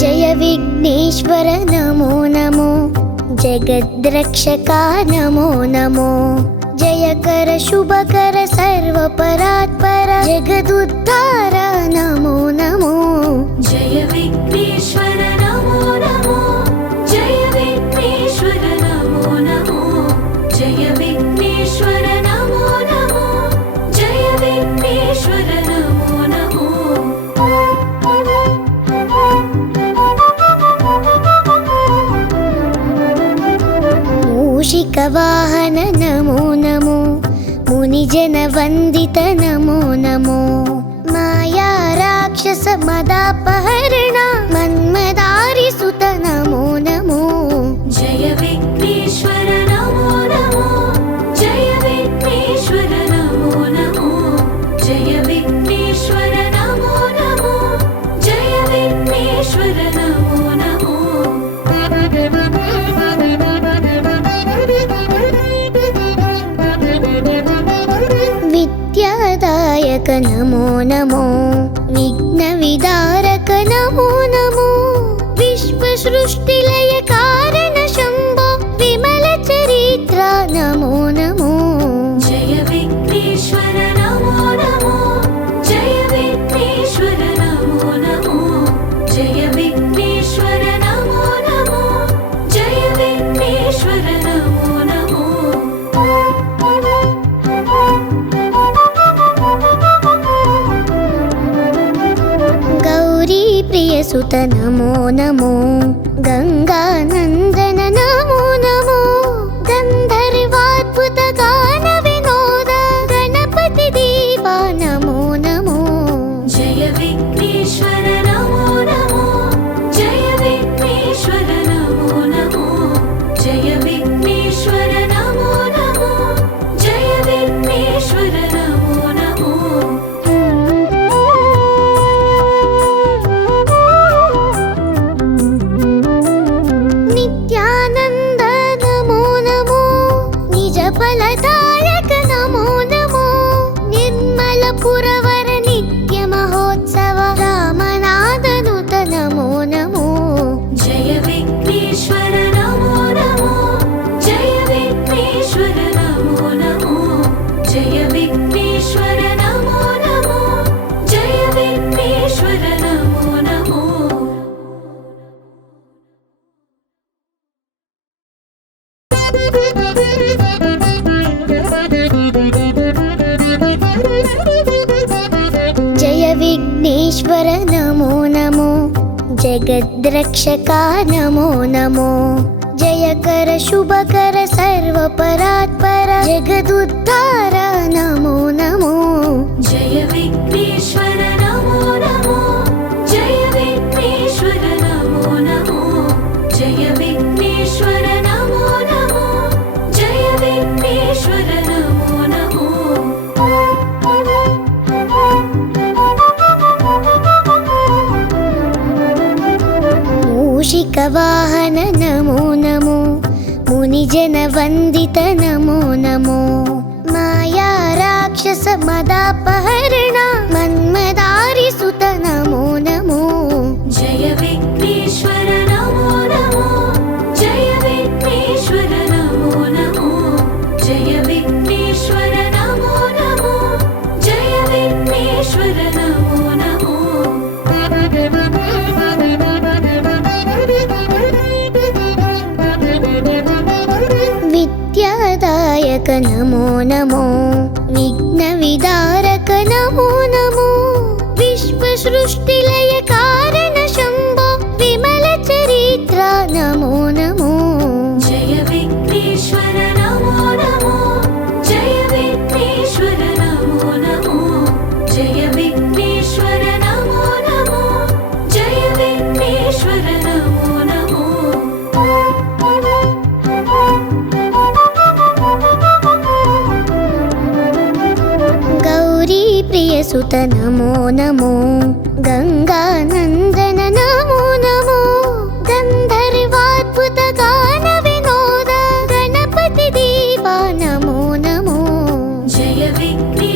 जय विघ्नेश्वर नमो नमो, जगद्रक्षका नमो नमो, जयकर शुभकर सर्वपरात्पर जगदुद्धार नमो नमो। जय विघ्नेश्वर नमो नमो, जय विघ्नेश्वर नमो नमो, जय विघ्नेश्वर नमो नमो, जय विघ्नेश्वर नमो नमो। मूषिकवाहन नमो नमो, मुनिजन वंदित नमो नमो, माया राक्षस मदापहरण मन्मदारि सुत नमो नमो। जय विघ्नेश्वर नमो नमो, जय विघ्नेश्वर नमो नमो, जय विघ्नेश्वर नमो नमो, जय विघ्नेश्वर नमो नमो। विद्यादायक नमो नमो, विघ्नविदारक नमो नमो, विश्वसृष्टिलय कारण शम्भो विमल चरित्र नमो नमो। जय विघ्नेश्वर नमो नमो, जय विघ्नेश्वर नमो नमो, जय विघ्नेश्वर नमो नमो, जय विघ्नेश्वर नमो नमो। गौरी प्रियसुत नमो नमो, गंगानंदन नमो नमो, गंधर्वाद्भुत गान विनोद गणपति देवा नमो नमो। जय विघ्नेश्वर नमो नमो, जय विघ्नेश्वर नमो नमो, जय विघ्नेश्वर नमो नमो, जय विघ्नेश्वर नमो नमो। नित्यानंद नमो नमो, निज फलदायक नमो नमो, निर्मल पुरवर नित्य महोत्सव रामनादनुत नमो नमो। जय विघ्नेश्वर नमो नमो, जय विघ्नेश्वर नमो नमो, जय विघ्नेश्वर नमो नमो, जय विघ्नेश्वर नमो नमो। जय विघ्नेश्वर नमो नमो, जगद्रक्षका नमो नमो, जयकर शुभकर सर्वपरात्पर जगदुद्धार नमो नमो। जय विघ्नेश्वर नमो नमो, जय विघ्नेश्वर नमो नमो, जय विघ्नेश्वर नमो नमो, जय विघ्नेश्वर नमो नमो। मूषिकवाहन नमो नमो, मुनिजन वंदित नमो नमो, माया राक्षस मदापहरण मन्मदारि सुत नमो नमो। जय विघ्नेश्वर नमो नमो, जय विघ्नेश्वर नमो नमो, जय विघ्नेश्वर नमो नमो, जय विघ्नेश्वर नमो नमो। विद्यादायक नमो नमो, विघ्नविदारक नमो नमो, विश्वसृष्टिलय कारण शम्भो विमल चरित्र नमो नमो। जय विघ्नेश्वर नमो नमो, जय विघ्नेश्वर नमो नमो, जय विघ्नेश्वर नमो नमो, जय विघ्नेश्वर नमो नमो। गौरी प्रियसुत नमो नमो, गंगानंदन नमो नमो, गंधर्वाद्भुत गान विनोद गणपति देवा नमो नमो। जय विघ्नेश्वर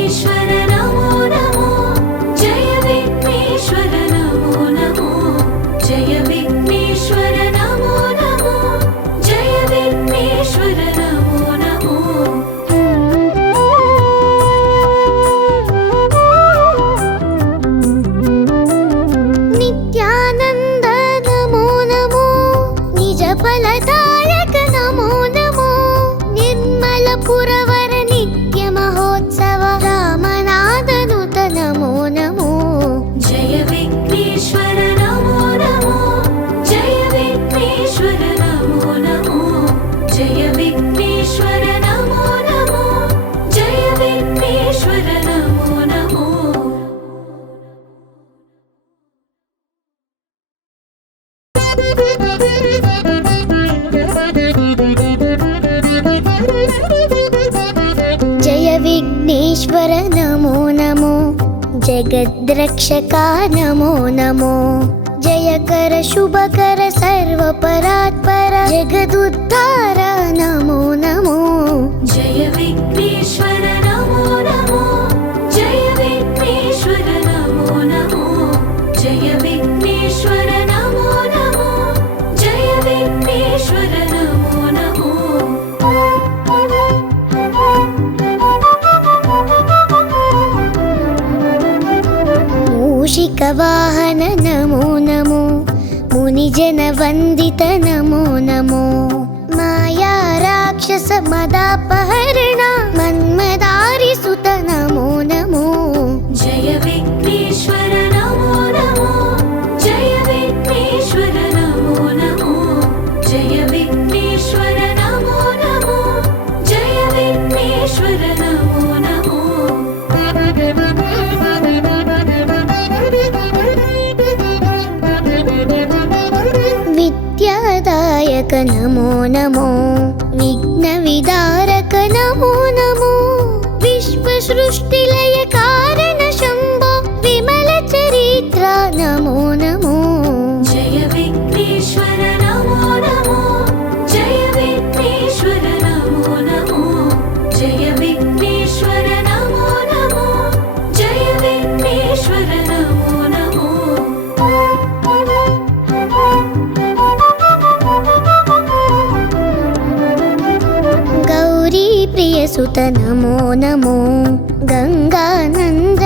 विघ्नेश्वर नमो नमो जगद्रक्षका नमो नमो जयकर शुभकर सर्वपरात्पर जगदुद्धार नमो नमो जय विघ्नेश्वर नमो नमो जय विघ्नेश्वर नमो नमो जय विघ्नेश्वर नमो नमो जय विघ्नेश्वर नमो नमो मूषिकवाहन नमो नमो मुनिजनवन्दित नमो नमो माया राक्षस मदापहरण मन्मदारिसुत नमो नमो जय विघ्नेश्वर नमो नमो जय विघ्नेश्वर नमो नमो जय विघ्नेश्वर नमो नमो जय विघ्नेश्वर नमो नमो विद्यादायक नमो नमो विघ्नविदारक नमो नमो विश्वसृष्टिलय कारण शम्भो विमलचरित्र नमो नमो जय विघ्नेश्वर नमो नमो जय विघ्नेश्वर नमो नमो जय विघ्नेश्वर नमो नमो जय विघ्नेश्वर नमो नमो गौरी प्रियसुत नमो नमो गंगानंद